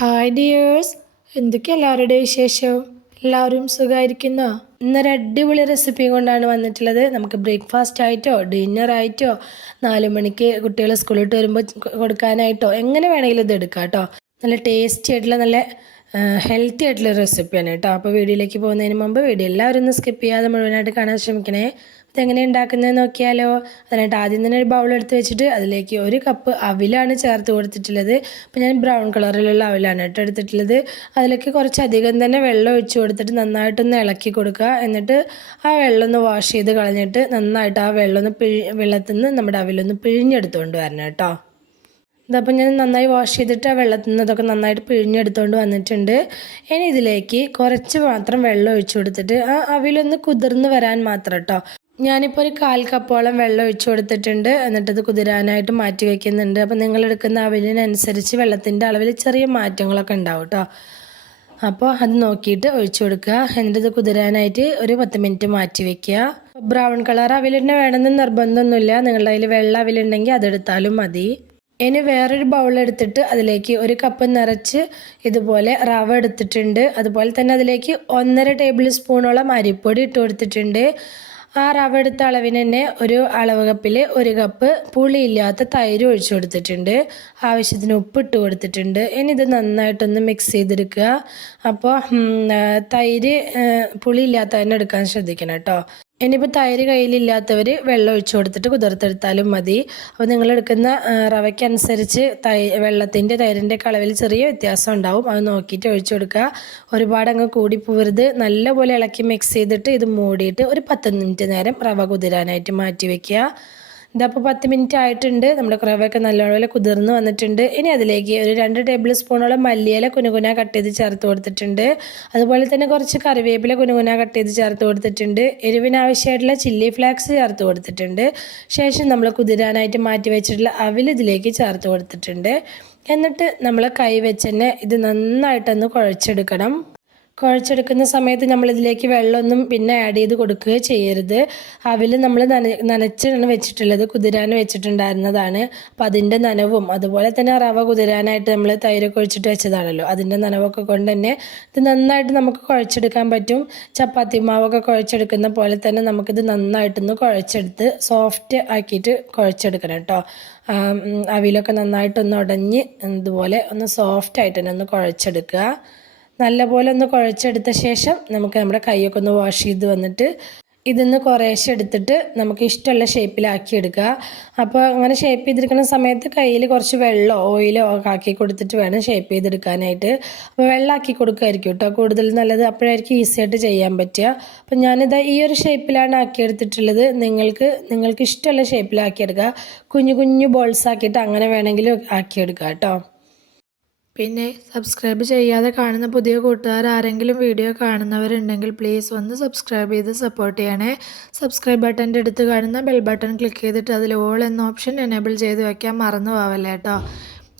Hi dears, എന്തൊക്കെ എല്ലാവരുടെ വിശേഷം? എല്ലാവരും സുഖമായിരിക്കുന്നോ? ഇന്നൊരു അടിപൊളി റെസിപ്പി കൊണ്ടാണ് വന്നിട്ടുള്ളത്. നമുക്ക് ബ്രേക്ക്ഫാസ്റ്റ് ആയിട്ടോ ഡിന്നർ ആയിട്ടോ 4 മണിക്ക് കുട്ടികൾ സ്കൂളിൽ വിട്ട് വരുമ്പോൾ കൊടുക്കാനായിട്ടോ എങ്ങനെ വേണമെങ്കിലും ഇത് എടുക്കാം കേട്ടോ. നല്ല ടേസ്റ്റി ആയിട്ടുള്ള നല്ല ഹെൽത്തി ആയിട്ടുള്ള റെസിപ്പിയാണ് കേട്ടോ. അപ്പോൾ വീഡിയോയിലേക്ക് പോകുന്നതിന് മുമ്പ് വീഡിയോ എല്ലാവരും ഒന്ന് സ്കിപ്പ് ചെയ്യാതെ മുഴുവനായിട്ട് കാണാൻ ശ്രമിക്കണേ. ഇതെങ്ങനെ ഉണ്ടാക്കുന്നത് നോക്കിയാലോ. അതിനായിട്ട് ആദ്യം തന്നെ ഒരു ബൗൾ എടുത്ത് വെച്ചിട്ട് അതിലേക്ക് 1 കപ്പ് അവിലാണ് ചേർത്ത് കൊടുത്തിട്ടുള്ളത്. അപ്പോൾ ഞാൻ ബ്രൗൺ കളറിലുള്ള അവിലാണ് കേട്ടോ എടുത്തിട്ടുള്ളത്. അതിലേക്ക് കുറച്ചധികം തന്നെ വെള്ളം ഒഴിച്ച് കൊടുത്തിട്ട് നന്നായിട്ടൊന്ന് ഇളക്കി കൊടുക്കുക. എന്നിട്ട് ആ വെള്ളം ഒന്ന് വാഷ് ചെയ്ത് കളഞ്ഞിട്ട് നന്നായിട്ട് ആ വെള്ളത്തിൽ നിന്ന് നമ്മുടെ അവിലൊന്ന് പിഴിഞ്ഞെടുത്തുകൊണ്ട് വരണം കേട്ടോ. ഇതപ്പോൾ ഞാൻ നന്നായി വാഷ് ചെയ്തിട്ട് ആ വെള്ളത്തിൽ നിന്ന് അതൊക്കെ നന്നായിട്ട് പിഴിഞ്ഞെടുത്തുകൊണ്ട് വന്നിട്ടുണ്ട്. ഇനി ഇതിലേക്ക് കുറച്ച് മാത്രം വെള്ളം ഒഴിച്ചു കൊടുത്തിട്ട് ആ അവിലൊന്ന് കുതിർന്ന് വരാൻ മാത്രം കേട്ടോ. ഞാനിപ്പോൾ ഒരു 1/4 കപ്പോളം വെള്ളം ഒഴിച്ചു കൊടുത്തിട്ടുണ്ട്. എന്നിട്ടത് കുതിരാനായിട്ട് മാറ്റി വയ്ക്കുന്നുണ്ട്. അപ്പോൾ നിങ്ങൾ എടുക്കുന്ന അവിലിനനുസരിച്ച് വെള്ളത്തിൻ്റെ അളവിൽ ചെറിയ മാറ്റങ്ങളൊക്കെ ഉണ്ടാവും കേട്ടോ. അപ്പോൾ അത് നോക്കിയിട്ട് ഒഴിച്ചു കൊടുക്കുക. എന്നിട്ട് ഇത് കുതിരാനായിട്ട് ഒരു 10 മിനിറ്റ് മാറ്റി വയ്ക്കുക. ബ്രൗൺ കളർ അവിൽ തന്നെ വേണമെന്ന് നിർബന്ധമൊന്നുമില്ല. നിങ്ങളുടെ കയ്യിൽ വെള്ള അവിലുണ്ടെങ്കിൽ അതെടുത്താലും മതി. ഇനി വേറൊരു ബൗൾ എടുത്തിട്ട് അതിലേക്ക് 1 കപ്പ് നിറച്ച് ഇതുപോലെ റവ എടുത്തിട്ടുണ്ട്. അതുപോലെ തന്നെ അതിലേക്ക് 1.5 ടേബിൾ സ്പൂണോളം അരിപ്പൊടി ഇട്ട് കൊടുത്തിട്ടുണ്ട്. ആ റവ എടുത്ത അളവിന് തന്നെ ഒരു അളവ് കപ്പിൽ 1 കപ്പ് പുളിയില്ലാത്ത തൈര് ഒഴിച്ചു കൊടുത്തിട്ടുണ്ട്. ആവശ്യത്തിന് ഉപ്പ് ഇട്ട് കൊടുത്തിട്ടുണ്ട്. ഇനി ഇത് നന്നായിട്ടൊന്ന് മിക്സ് ചെയ്തെടുക്കുക. അപ്പോൾ തൈര് പുളിയില്ലാത്ത തന്നെ എടുക്കാൻ ശ്രദ്ധിക്കണം കേട്ടോ. ഇനിയിപ്പോൾ തൈര് കയ്യിലില്ലാത്തവർ വെള്ളം ഒഴിച്ചു കൊടുത്തിട്ട് കുതിർത്തെടുത്താലും മതി. അപ്പോൾ നിങ്ങളെടുക്കുന്ന റവയ്ക്കനുസരിച്ച് വെള്ളത്തിൻ്റെ തൈരിൻ്റെ അളവിൽ ചെറിയ വ്യത്യാസം ഉണ്ടാവും. അത് നോക്കിയിട്ട് ഒഴിച്ചു കൊടുക്കുക. ഒരുപാട് അങ്ങ് കൂടി പോകരുത്. നല്ലപോലെ ഇളക്കി മിക്സ് ചെയ്തിട്ട് ഇത് മൂടിയിട്ട് ഒരു 10 മിനിറ്റ് നേരം റവ കുതിരാനായിട്ട് മാറ്റി വയ്ക്കുക. ഇതപ്പോൾ 10 മിനിറ്റ് ആയിട്ടുണ്ട്. നമ്മുടെ റവയൊക്കെ നല്ലപോലെ കുതിർന്ന് വന്നിട്ടുണ്ട്. ഇനി അതിലേക്ക് ഒരു 2 ടേബിൾ സ്പൂണോളം മല്ലിയില കുനുകുന കട്ട് ചെയ്ത് ചേർത്ത് കൊടുത്തിട്ടുണ്ട്. അതുപോലെ തന്നെ കുറച്ച് കറിവേപ്പില കുനുകുന കട്ട് ചെയ്ത് ചേർത്ത് കൊടുത്തിട്ടുണ്ട്. എരിവിനാവശ്യമായിട്ടുള്ള ചില്ലി ഫ്ലേക്സ് ചേർത്ത് കൊടുത്തിട്ടുണ്ട്. ശേഷം നമ്മൾ കുതിരാനായിട്ട് മാറ്റി വെച്ചിട്ടുള്ള അവിൽ ഇതിലേക്ക് ചേർത്ത് കൊടുത്തിട്ടുണ്ട്. എന്നിട്ട് നമ്മൾ കൈ വെച്ച് തന്നെ ഇത് നന്നായിട്ടൊന്ന് കുഴച്ചെടുക്കണം. കുഴച്ചെടുക്കുന്ന സമയത്ത് നമ്മളിതിലേക്ക് വെള്ളമൊന്നും പിന്നെ ആഡ് ചെയ്ത് കൊടുക്കുക ചെയ്യരുത്. അവിൽ നമ്മൾ നനച്ചാണ് വെച്ചിട്ടുള്ളത്, കുതിരാൻ വെച്ചിട്ടുണ്ടായിരുന്നതാണ്. അപ്പോൾ അതിൻ്റെ നനവും അതുപോലെ തന്നെ റവ കുതിരാനായിട്ട് നമ്മൾ തൈരൊക്കെ ഒഴിച്ചിട്ട് വെച്ചതാണല്ലോ, അതിൻ്റെ നനവൊക്കെ കൊണ്ട് തന്നെ ഇത് നന്നായിട്ട് നമുക്ക് കുഴച്ചെടുക്കാൻ പറ്റും. ചപ്പാത്തി മാവൊക്കെ കുഴച്ചെടുക്കുന്ന പോലെ തന്നെ നമുക്കിത് നന്നായിട്ടൊന്ന് കുഴച്ചെടുത്ത് സോഫ്റ്റ് ആക്കിയിട്ട് കുഴച്ചെടുക്കണം കേട്ടോ. അവിലൊക്കെ നന്നായിട്ടൊന്ന് ഉടഞ്ഞ് ഇതുപോലെ ഒന്ന് സോഫ്റ്റായിട്ട് തന്നെ ഒന്ന് കുഴച്ചെടുക്കുക. നല്ലപോലെ ഒന്ന് കുഴച്ചെടുത്ത ശേഷം നമുക്ക് നമ്മുടെ കൈയൊക്കെ ഒന്ന് വാഷ് ചെയ്ത് വന്നിട്ട് ഇതൊന്ന് കുറേശ്ശെ എടുത്തിട്ട് നമുക്ക് ഇഷ്ടമുള്ള ഷേപ്പിലാക്കി എടുക്കുക. അപ്പോൾ അങ്ങനെ ഷേപ്പ് ചെയ്തെടുക്കുന്ന സമയത്ത് കയ്യിൽ കുറച്ച് വെള്ളമോ ഓയിലോ ഒക്കെ ആക്കി കൊടുത്തിട്ട് വേണം ഷേപ്പ് ചെയ്തെടുക്കാനായിട്ട്. അപ്പോൾ വെള്ളമാക്കി കൊടുക്കുമായിരിക്കും കേട്ടോ കൂടുതൽ നല്ലത്. അപ്പോഴായിരിക്കും ഈസി ആയിട്ട് ചെയ്യാൻ പറ്റുക. അപ്പോൾ ഞാനിത് ഈ ഒരു ഷേപ്പിലാണ് ആക്കിയെടുത്തിട്ടുള്ളത്. നിങ്ങൾക്ക് ഇഷ്ടമുള്ള ഷേപ്പിലാക്കിയെടുക്കുക. കുഞ്ഞു കുഞ്ഞു ബോൾസ് ആക്കിയിട്ട് അങ്ങനെ വേണമെങ്കിലും ആക്കിയെടുക്കുക കേട്ടോ. പിന്നെ സബ്സ്ക്രൈബ് ചെയ്യാതെ കാണുന്ന പുതിയ കൂട്ടുകാർ ആരെങ്കിലും വീഡിയോ കാണുന്നവരുണ്ടെങ്കിൽ പ്ലീസ് ഒന്ന് സബ്സ്ക്രൈബ് ചെയ്ത് സപ്പോർട്ട് ചെയ്യണേ. സബ്സ്ക്രൈബ് ബട്ടൻ്റെ അടുത്ത് കാണുന്ന ബെൽ ബട്ടൺ ക്ലിക്ക് ചെയ്തിട്ട് അതിൽ ഓൾ എന്ന ഓപ്ഷൻ എനേബിൾ ചെയ്ത് വയ്ക്കാൻ മറന്നു പോവല്ലേ കേട്ടോ.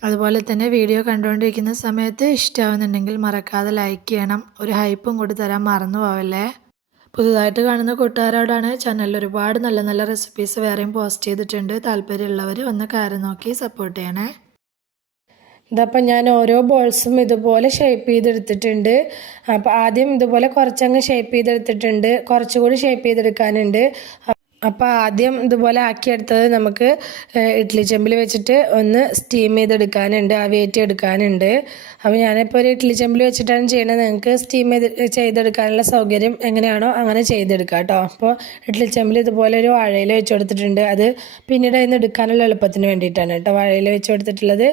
അതുപോലെ തന്നെ വീഡിയോ കണ്ടുകൊണ്ടിരിക്കുന്ന സമയത്ത് ഇഷ്ടമാവുന്നുണ്ടെങ്കിൽ മറക്കാതെ ലൈക്ക് ചെയ്യണം. ഒരു ഹൈപ്പും കൂടി തരാൻ മറന്നു പോവല്ലേ. പുതുതായിട്ട് കാണുന്ന കൂട്ടുകാരോടാണ്, ചാനലിൽ ഒരുപാട് നല്ല നല്ല റെസിപ്പീസ് വേറെയും പോസ്റ്റ് ചെയ്തിട്ടുണ്ട്. താല്പര്യമുള്ളവർ ഒന്ന് കയറി നോക്കി സപ്പോർട്ട് ചെയ്യണേ. ഇതപ്പോൾ ഞാൻ ഓരോ ബോൾസും ഇതുപോലെ ഷേപ്പ് ചെയ്തെടുത്തിട്ടുണ്ട്. അപ്പോൾ ആദ്യം ഇതുപോലെ കുറച്ചങ്ങ് ഷേപ്പ് ചെയ്തെടുത്തിട്ടുണ്ട്. കുറച്ചുകൂടി ഷേപ്പ് ചെയ്തെടുക്കാനുണ്ട്. അപ്പോൾ ആദ്യം ഇതുപോലെ ആക്കിയെടുത്തത് നമുക്ക് ഇഡ്ഡലി ചെമ്പിൽ വെച്ചിട്ട് ഒന്ന് സ്റ്റീം ചെയ്തെടുക്കാനുണ്ട്, ആവിയേറ്റി എടുക്കാനുണ്ട്. അപ്പോൾ ഞാനിപ്പോൾ ഒരു ഇഡ്ഡലി ചെമ്പിൽ വെച്ചിട്ടാണ് ചെയ്യണത്. നിങ്ങൾക്ക് സ്റ്റീം ചെയ്തെടുക്കാനുള്ള സൗകര്യം എങ്ങനെയാണോ അങ്ങനെ ചെയ്തെടുക്കാം കേട്ടോ. അപ്പോൾ ഇഡ്ഡലി ചെമ്പിൽ ഇതുപോലെ ഒരു വാഴയില വെച്ച് കൊടുത്തിട്ടുണ്ട്. അത് പിന്നീട് അതിന് എടുക്കാനുള്ള എളുപ്പത്തിന് വേണ്ടിയിട്ടാണ് കേട്ടോ വാഴയില വെച്ച് കൊടുത്തിട്ടുള്ളത്.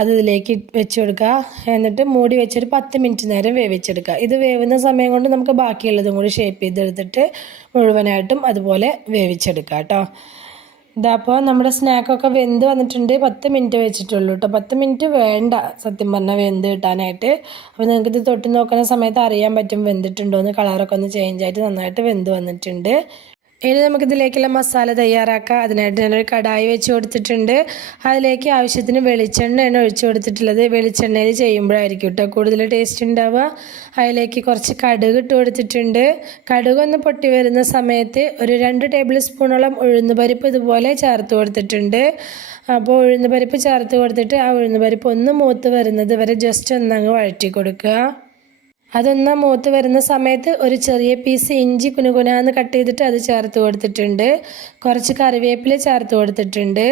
അത് ഇതിലേക്ക് വെച്ച് കൊടുക്കുക. എന്നിട്ട് മൂടി വെച്ചൊരു 10 മിനിറ്റ് നേരം വേവിച്ചെടുക്കുക. ഇത് വേവുന്ന സമയം കൊണ്ട് നമുക്ക് ബാക്കിയുള്ളതും കൂടി ഷേപ്പ് ചെയ്തെടുത്തിട്ട് മുഴുവനായിട്ടും അതുപോലെ വേവിച്ചെടുക്കുക കേട്ടോ. ഇതപ്പോൾ നമ്മുടെ സ്നാക്കൊക്കെ വെന്ത് വന്നിട്ടുണ്ട്. 10 മിനിറ്റ് വെച്ചിട്ടുള്ളൂ കേട്ടോ. 10 മിനിറ്റ് വേണ്ട സത്യം പറഞ്ഞാൽ വെന്ത് കിട്ടാനായിട്ട്. അപ്പോൾ നിങ്ങൾക്കിത് തൊട്ട് നോക്കുന്ന സമയത്ത് അറിയാൻ പറ്റും വെന്തിട്ടുണ്ടോ എന്ന്. കളറൊക്കെ ഒന്ന് ചേഞ്ച് ആയിട്ട് നന്നായിട്ട് വെന്ത് വന്നിട്ടുണ്ട്. ഇനി നമുക്കിതിലേക്കുള്ള മസാല തയ്യാറാക്കാം. അതിനായിട്ട് ഞാനൊരു കടായി വെച്ച് കൊടുത്തിട്ടുണ്ട്. അതിലേക്ക് ആവശ്യത്തിന് വെളിച്ചെണ്ണയാണ് ഒഴിച്ചു കൊടുത്തിട്ടുള്ളത്. വെളിച്ചെണ്ണയിൽ ചെയ്യുമ്പോഴായിരിക്കും കേട്ടോ കൂടുതൽ ടേസ്റ്റ് ഉണ്ടാവുക. അതിലേക്ക് കുറച്ച് കടുക് ഇട്ട് കൊടുത്തിട്ടുണ്ട്. കടുകൊന്ന് പൊട്ടി വരുന്ന സമയത്ത് ഒരു 2 ടേബിൾ സ്പൂണോളം ഉഴുന്നുപരിപ്പ് ഇതുപോലെ ചേർത്ത് കൊടുത്തിട്ടുണ്ട്. അപ്പോൾ ഉഴുന്ന് പരിപ്പ് ചേർത്ത് കൊടുത്തിട്ട് ആ ഉഴുന്ന് പരിപ്പ് ഒന്ന് മൂത്ത് വരുന്നത് വരെ ജസ്റ്റ് ഒന്നങ്ങ് വഴറ്റി കൊടുക്കുക. അതൊന്ന് മൂത്ത് വരുന്ന സമയത്ത് ഒരു ചെറിയ പീസ് ഇഞ്ചി കുനുകുനാന്ന് കട്ട് ചെയ്തിട്ട് അത് ചേർത്ത് കൊടുത്തിട്ടുണ്ട്. കുറച്ച് കറിവേപ്പില ചേർത്ത് കൊടുത്തിട്ടുണ്ട്.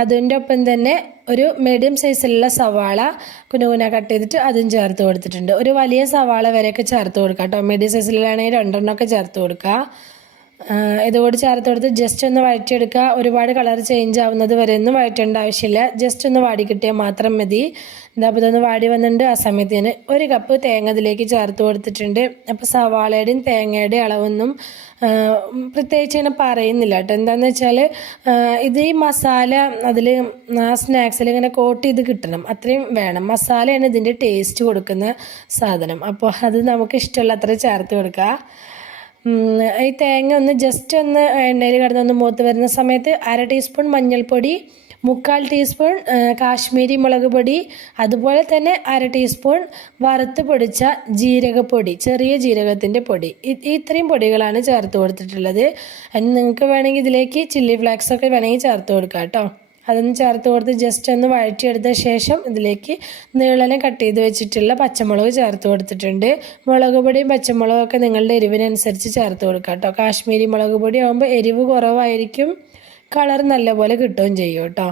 അതിൻ്റെ ഒപ്പം തന്നെ ഒരു മീഡിയം സൈസിലുള്ള സവാള കുനുകുന കട്ട് ചെയ്തിട്ട് അതും ചേർത്ത് കൊടുത്തിട്ടുണ്ട്. ഒരു വലിയ സവാള വരെയൊക്കെ ചേർത്ത് കൊടുക്കുക കേട്ടോ. മീഡിയം സൈസിലാണെങ്കിൽ 2 എണ്ണമൊക്കെ ചേർത്ത് കൊടുക്കുക. ഇതുകൂടി ചേർത്ത് കൊടുത്ത് ജസ്റ്റ് ഒന്ന് വഴറ്റിയെടുക്കുക. ഒരുപാട് കളർ ചേഞ്ച് ആവുന്നത് വരെ ഒന്നും വഴറ്റേണ്ട ആവശ്യമില്ല. ജസ്റ്റ് ഒന്ന് വാടി കിട്ടിയാൽ മാത്രം മതി. അപ്പോൾ ഇതൊന്ന് വാടി വന്നിട്ടുണ്ട്. ആ സമയത്ത് ഞാൻ 1 കപ്പ് തേങ്ങ ഇതിലേക്ക് ചേർത്ത് കൊടുത്തിട്ടുണ്ട്. അപ്പോൾ സവാളയുടെയും തേങ്ങയുടെയും അളവൊന്നും പ്രത്യേകിച്ച് ഇങ്ങനെ പറയുന്നില്ല കേട്ടോ. എന്താണെന്ന് വെച്ചാൽ ഇത് ഈ മസാല അതിൽ ആ സ്നാക്സിൽ ഇങ്ങനെ കോട്ട് ചെയ്ത് കിട്ടണം, അത്രയും വേണം. മസാലയാണ് ഇതിൻ്റെ ടേസ്റ്റ് കൊടുക്കുന്ന സാധനം. അപ്പോൾ അത് നമുക്ക് ഇഷ്ടമുള്ള അത്ര ചേർത്ത് കൊടുക്കുക. ഈ തേങ്ങ ഒന്ന് ജസ്റ്റ് ഒന്ന് എണ്ണയിൽ കിടന്നൊന്ന് മൂത്ത് വരുന്ന സമയത്ത് 1/2 ടീസ്പൂൺ മഞ്ഞൾപ്പൊടി, 3/4 ടീസ്പൂൺ കാശ്മീരി മുളക് പൊടി, അതുപോലെ തന്നെ 1/2 ടീസ്പൂൺ വറുത്ത് പൊടിച്ച ജീരകപ്പൊടി, ചെറിയ ജീരകത്തിൻ്റെ പൊടി. ഇത്രയും പൊടികളാണ് ചേർത്ത് കൊടുത്തിട്ടുള്ളത്. നിങ്ങൾക്ക് വേണമെങ്കിൽ ഇതിലേക്ക് ചില്ലി ഫ്ലേക്സൊക്കെ വേണമെങ്കിൽ ചേർത്ത് കൊടുക്കാം കേട്ടോ. അതൊന്ന് ചേർത്ത് കൊടുത്ത് ജസ്റ്റ് ഒന്ന് വഴറ്റിയെടുത്ത ശേഷം ഇതിലേക്ക് നീളനെ കട്ട് ചെയ്ത് വെച്ചിട്ടുള്ള പച്ചമുളക് ചേർത്ത് കൊടുത്തിട്ടുണ്ട്. മുളക് പൊടിയും പച്ചമുളകൊക്കെ നിങ്ങളുടെ എരിവിനനുസരിച്ച് ചേർത്ത് കൊടുക്കാം കേട്ടോ. കാശ്മീരി മുളക് പൊടി ആകുമ്പോൾ എരിവ് കുറവായിരിക്കും, കളർ നല്ലപോലെ കിട്ടുകയും ചെയ്യും കേട്ടോ.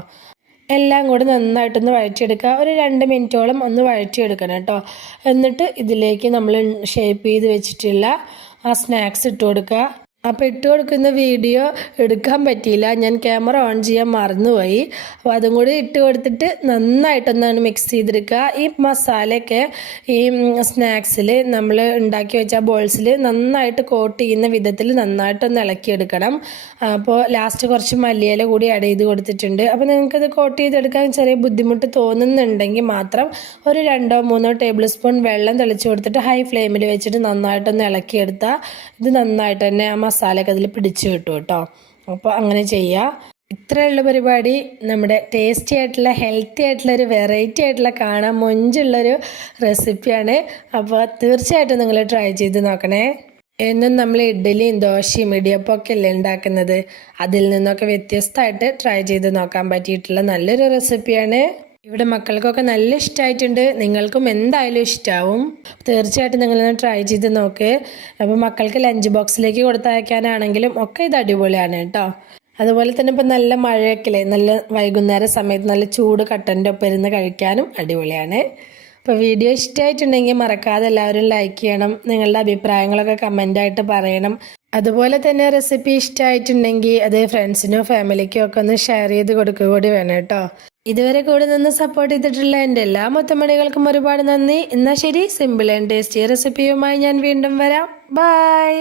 എല്ലാം കൂടി നന്നായിട്ടൊന്ന് വഴറ്റിയെടുക്കുക. ഒരു 2 മിനിറ്റോളം ഒന്ന് വഴറ്റിയെടുക്കണം കേട്ടോ. എന്നിട്ട് ഇതിലേക്ക് നമ്മൾ ഷേപ്പ് ചെയ്ത് വെച്ചിട്ടുള്ള ആ സ്നാക്സ് ഇട്ട് കൊടുക്കുക. അപ്പോൾ ഇട്ട് കൊടുക്കുന്ന വീഡിയോ എടുക്കാൻ പറ്റിയില്ല, ഞാൻ ക്യാമറ ഓൺ ചെയ്യാൻ മറന്നുപോയി. അപ്പോൾ അതും കൂടി ഇട്ട് കൊടുത്തിട്ട് നന്നായിട്ടൊന്നാണ് മിക്സ് ചെയ്തെടുക്കുക. ഈ മസാലയൊക്കെ ഈ സ്നാക്സിൽ നമ്മൾ ഉണ്ടാക്കി വെച്ച ബോൾസിൽ നന്നായിട്ട് കോട്ട് ചെയ്യുന്ന വിധത്തിൽ നന്നായിട്ടൊന്ന് ഇളക്കിയെടുക്കണം. അപ്പോൾ ലാസ്റ്റ് കുറച്ച് മല്ലിയില കൂടി ആഡ് ചെയ്ത് കൊടുത്തിട്ടുണ്ട്. അപ്പോൾ നിങ്ങൾക്കത് കോട്ട് ചെയ്തെടുക്കാൻ ചെറിയ ബുദ്ധിമുട്ട് തോന്നുന്നുണ്ടെങ്കിൽ മാത്രം ഒരു 2-3 ടേബിൾ സ്പൂൺ വെള്ളം തെളിച്ച് കൊടുത്തിട്ട് ഹൈ ഫ്ലെയിമിൽ വെച്ചിട്ട് നന്നായിട്ടൊന്ന് ഇളക്കിയെടുത്താൽ ഇത് നന്നായിട്ട് തന്നെ ആ മസാലയൊക്കെ അതിൽ പിടിച്ചു കിട്ടും കേട്ടോ. അപ്പോൾ അങ്ങനെ ചെയ്യുക. ഇത്രയുള്ള പരിപാടി. നമ്മുടെ ടേസ്റ്റി ആയിട്ടുള്ള ഹെൽത്തി ആയിട്ടുള്ള ഒരു വെറൈറ്റി ആയിട്ടുള്ള കാണാൻ മൊഞ്ചുള്ളൊരു റെസിപ്പിയാണ്. അപ്പോൾ തീർച്ചയായിട്ടും നിങ്ങൾ ട്രൈ ചെയ്ത് നോക്കണേ. എന്നും നമ്മൾ ഇഡ്ഡലിയും ദോശയും ഇടിയപ്പമൊക്കെ അല്ലേ ഉണ്ടാക്കുന്നത്, അതിൽ നിന്നൊക്കെ വ്യത്യസ്തമായിട്ട് ട്രൈ ചെയ്ത് നോക്കാൻ പറ്റിയിട്ടുള്ള നല്ലൊരു റെസിപ്പിയാണ്. ഇവിടെ മക്കൾക്കൊക്കെ നല്ല ഇഷ്ടമായിട്ടുണ്ട്. നിങ്ങൾക്കും എന്തായാലും ഇഷ്ടമാവും. തീർച്ചയായിട്ടും നിങ്ങളൊന്ന് ട്രൈ ചെയ്ത് നോക്ക്. അപ്പോൾ മക്കൾക്ക് ലഞ്ച് ബോക്സിലേക്ക് കൊടുത്തയക്കാനാണെങ്കിലും ഒക്കെ ഇത് അടിപൊളിയാണ് കേട്ടോ. അതുപോലെ തന്നെ ഇപ്പം നല്ല മഴയൊക്കെ അല്ലേ, നല്ല വൈകുന്നേര സമയത്ത് നല്ല ചൂട് കട്ടൻ്റെ ഒപ്പം ഇരുന്ന് കഴിക്കാനും അടിപൊളിയാണ്. അപ്പോൾ വീഡിയോ ഇഷ്ടമായിട്ടുണ്ടെങ്കിൽ മറക്കാതെ എല്ലാവരും ലൈക്ക് ചെയ്യണം. നിങ്ങളുടെ അഭിപ്രായങ്ങളൊക്കെ കമൻ്റായിട്ട് പറയണം. അതുപോലെ തന്നെ റെസിപ്പി ഇഷ്ടമായിട്ടുണ്ടെങ്കിൽ അത് ഫ്രണ്ട്സിനോ ഫാമിലിക്കോ ഒക്കെ ഒന്ന് ഷെയർ ചെയ്ത് കൊടുക്കുക കൂടി വേണം കേട്ടോ. ഇതുവരെ കൂടെ നിന്ന് സപ്പോർട്ട് ചെയ്തിട്ടുള്ള എൻ്റെ എല്ലാ മുത്തമണികൾക്കും ഒരുപാട് നന്ദി. എന്നാൽ ശരി, സിമ്പിൾ ആൻഡ് ടേസ്റ്റി റെസിപ്പിയുമായി ഞാൻ വീണ്ടും വരാം. ബൈ.